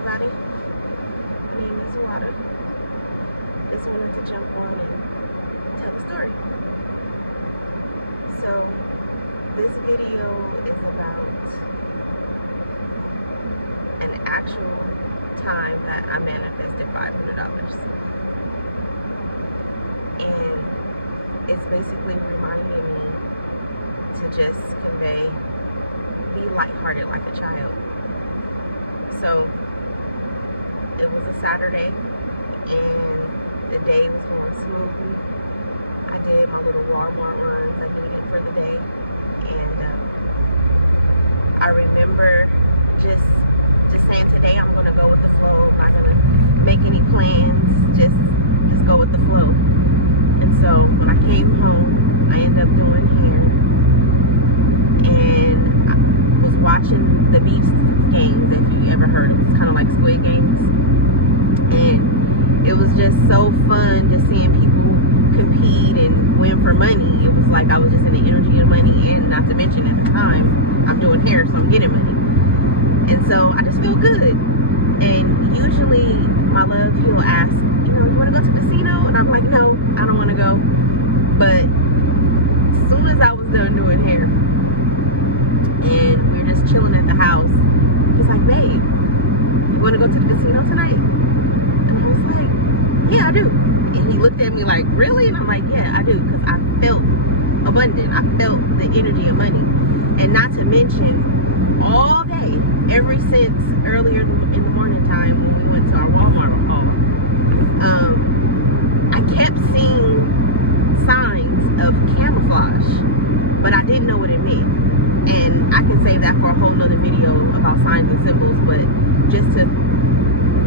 everybody. My name is Wata. Just wanted to jump on and tell a story. So, this video is about an actual time that I manifested $500. And it's basically reminding me to just convey, be lighthearted like a child. So it was a Saturday and the day was going smoothly. I did my little Walmart runs I needed for the day, and I remember just saying, today I'm gonna go with the flow. I'm not gonna make any plans, just go with the flow. And so when I came home, I ended up doing hair and I was watching the Beast games, if you ever heard. It was kind of like Squid Games, and it was just so fun just seeing people compete and win for money. It was like I was just in the energy of money, and not to mention at the time I'm doing hair, so I'm getting money, and so I just feel good. And usually my love, he'll ask, you want to go to the casino? And I'm like, no, I don't want to go. But as soon as I was done doing hair and we were just chilling at the house, he's like, babe, you want to go to the casino tonight? And I was like, yeah, I do. And he looked at me like, really? And I'm like, yeah, I do, because I felt abundant. I felt the energy of money. And not to mention, all day, ever since earlier in the morning time when we went to our Walmart haul, I kept seeing signs of camouflage, but I didn't know what it meant. And I can say that for a whole nother video about signs and symbols, but just to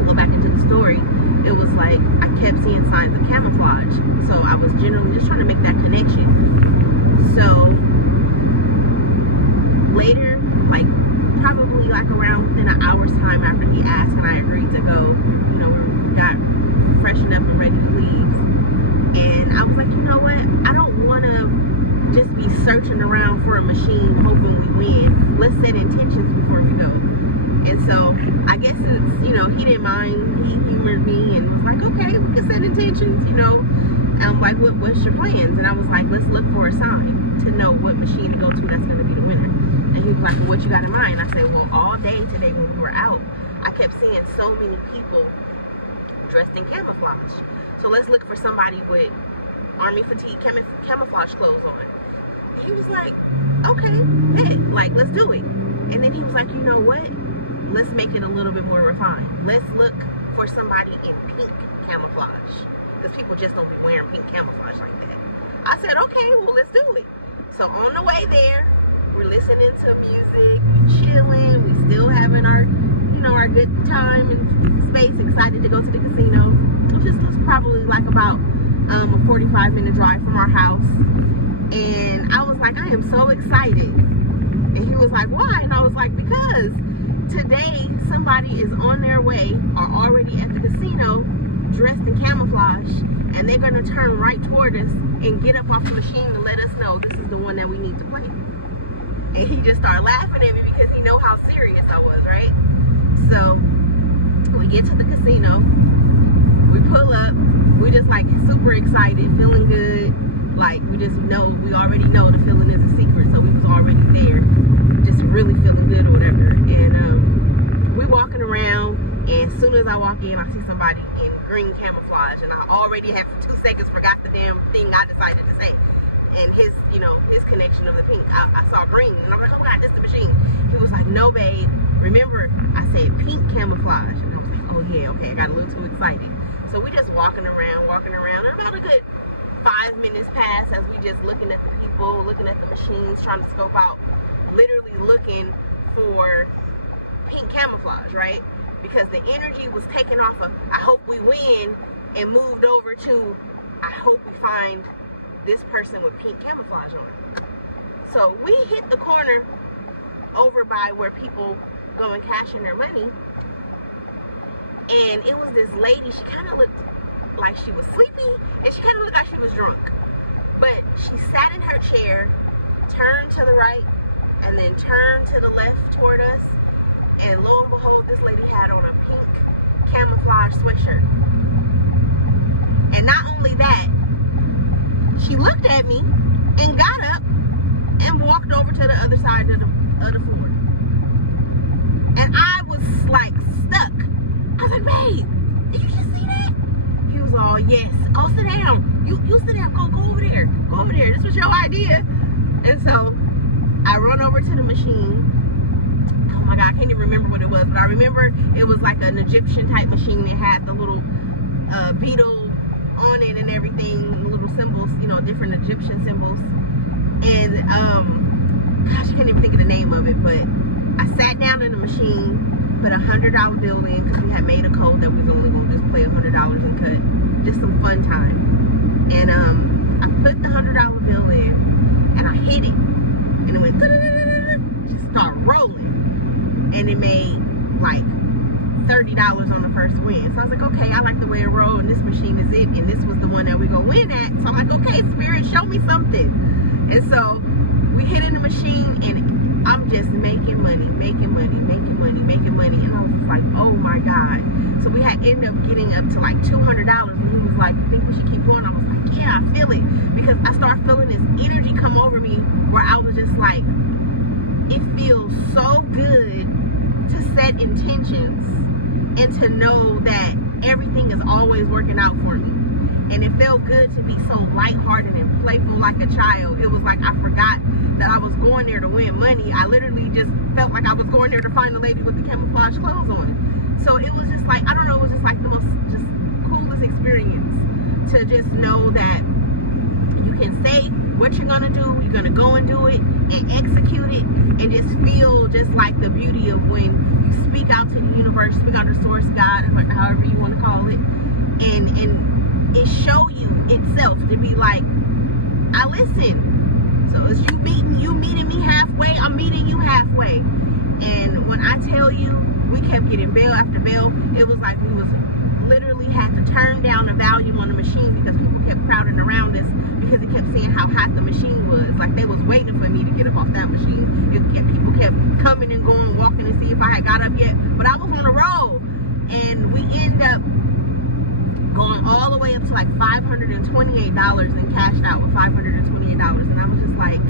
go back into the story, it was like I kept seeing signs of camouflage. So I was generally just trying to make that connection. So later, like probably like around within an hour's time after he asked and I agreed to go, we got freshened up and ready to leave. And I was like, you know what? I don't want to just be searching around for a machine hoping we win. Let's set intentions before we go. And so I guess it's, he didn't mind. He humored me and was like, okay, we can set intentions, I'm like, what's your plans? And I was like, let's look for a sign to know what machine to go to that's going to be the winner. And he was like, well, what you got in mind? I said, well, all day today when we were out, I kept seeing so many people dressed in camouflage. So let's look for somebody with army fatigue camouflage clothes on. And he was like, okay, bet, like, let's do it. And then he was like, you know what? Let's make it a little bit more refined. Let's look for somebody in pink camouflage, because people just don't be wearing pink camouflage like that. I said, okay, well, let's do it. So on the way there, we're listening to music, we chilling, we still having our, our good time and space, excited to go to the casino. It was probably like about a 45-minute drive from our house. And I was like, I am so excited. And he was like, why? And I was like, because today somebody is on their way or already at the casino dressed in camouflage, and they're going to turn right toward us and get up off the machine to let us know this is the one that we need to play. And he just started laughing at me because he know how serious I was, right? So we get to the casino, we pull up, we just like super excited, feeling good. Like we already know the feeling is a secret, so we was already there, just really feeling good or whatever. And we walking around, and as soon as I walk in, I see somebody in green camouflage, and I already have for 2 seconds forgot the damn thing I decided to say. And his, his connection of the pink, I saw green, and I'm like, oh God, this is the machine. He was like, no, babe, remember I said pink camouflage. And I was like, oh yeah, okay, I got a little too excited. So we just walking around, and about a good 5 minutes pass as we just looking at the people, looking at the machines, trying to scope out, literally looking for pink camouflage, right? Because the energy was taken off of, I hope we win, and moved over to, I hope we find this person with pink camouflage on. So we hit the corner over by where people go and cash in their money, and it was this lady. She kind of looked like she was sleepy, and she kind of looked like she was drunk, but she sat in her chair, turned to the right, and then turned to the left toward us, And lo and behold, this lady had on a pink camouflage sweatshirt. And not only that, she looked at me and got up and walked over to the other side of the floor. And I was like stuck. I was like, babe, did you just see that? He was all, yes, go sit down. You sit down, go over there. Go over there. This was your idea. And so I run over to the machine. Oh my God, I can't even remember what it was, but I remember it was like an Egyptian type machine that had the little beetle on it and everything, little symbols, you know, different Egyptian symbols. And gosh, I can't even think of the name of it, but I sat down in the machine, put $100 bill in, because we had made a code that we was only going to just play $100 and cut. Just some fun time. And I put the $100 bill in, and I hit it, and it went, just start rolling. And it made like $30 on the first win. So I was like, okay, I like the way it rolled, and this machine is it, and this was the one that we gonna win at. So I'm like, okay, Spirit, show me something. And so we hit in the machine, and I'm just making money. And I was like, oh my God. So we had ended up getting up to like $200, and he was like, you think we should keep going? I was like, yeah, I feel it. Because I started feeling this energy come over me where I was just like, it feels so good to set intentions and to know that everything is always working out for me. And it felt good to be so lighthearted and playful like a child. It was like I forgot that I was going there to win money. I literally just felt like I was going there to find the lady with the camouflage clothes on. So it was just like, I don't know, it was just like the most just coolest experience to just know that you can say what you're gonna do, you're gonna go and do it and execute it, and just feel just like the beauty of when you speak out to the universe, speak out to source, God, however you want to call it, and it show you itself to be like, I listen. So it's you meeting me halfway, I'm meeting you halfway. And when I tell you, we kept getting bail after bail. It was like we was literally had to turn down the volume on the machine because people kept crowding around us because it kept seeing how hot the machine was. Like they was waiting for me to get up off that machine. People kept coming and going, walking to see if I had got up yet. But I was on a roll, and we end up going all the way up to like $528 and cashed out with $528. And I was just like,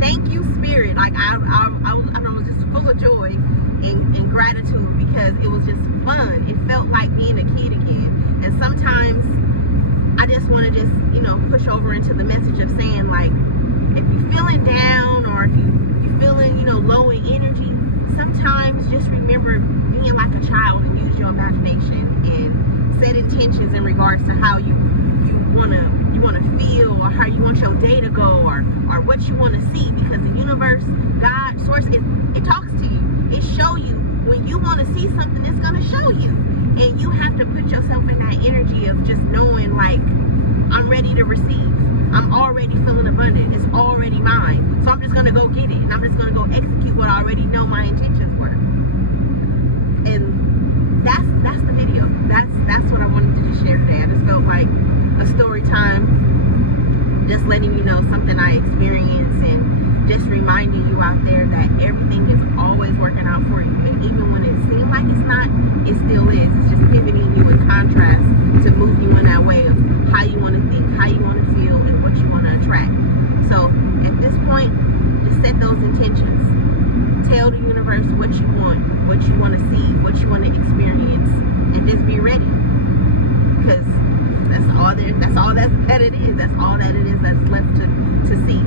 thank you, Spirit. Like I was just full of joy and gratitude because it was just fun. It felt like being a kid again. And sometimes I just want to just, you know, push over into the message of saying, like, if you're feeling down or if you're feeling, you know, low in energy, sometimes just remember being like a child and use your imagination and set intentions in regards to how you want to feel, or how you want your day to go, or what you want to see, because the universe, God, source, it talks to you. It show you when you want to see something, it's going to show you, and you have to put yourself in that energy of just knowing, like, I'm ready to receive. I'm already feeling abundant. It's already mine. So I'm just going to go get it, and I'm just going to go execute what I already know my intentions were. And that's the video. That's what I wanted to just share today. I just felt like a story time, just letting you know something I experienced, and just reminding you out there that everything is always working out for you. And even when it seems like it's not, it still is. It's just pivoting you in contrast to move you in that way of how you want to think, how you want to feel, and what you want to attract. So at this point, just set those intentions. Tell the universe what you want to see, what you want to experience, and just be ready. Because that's all that it is. That's all that it is that's left to see.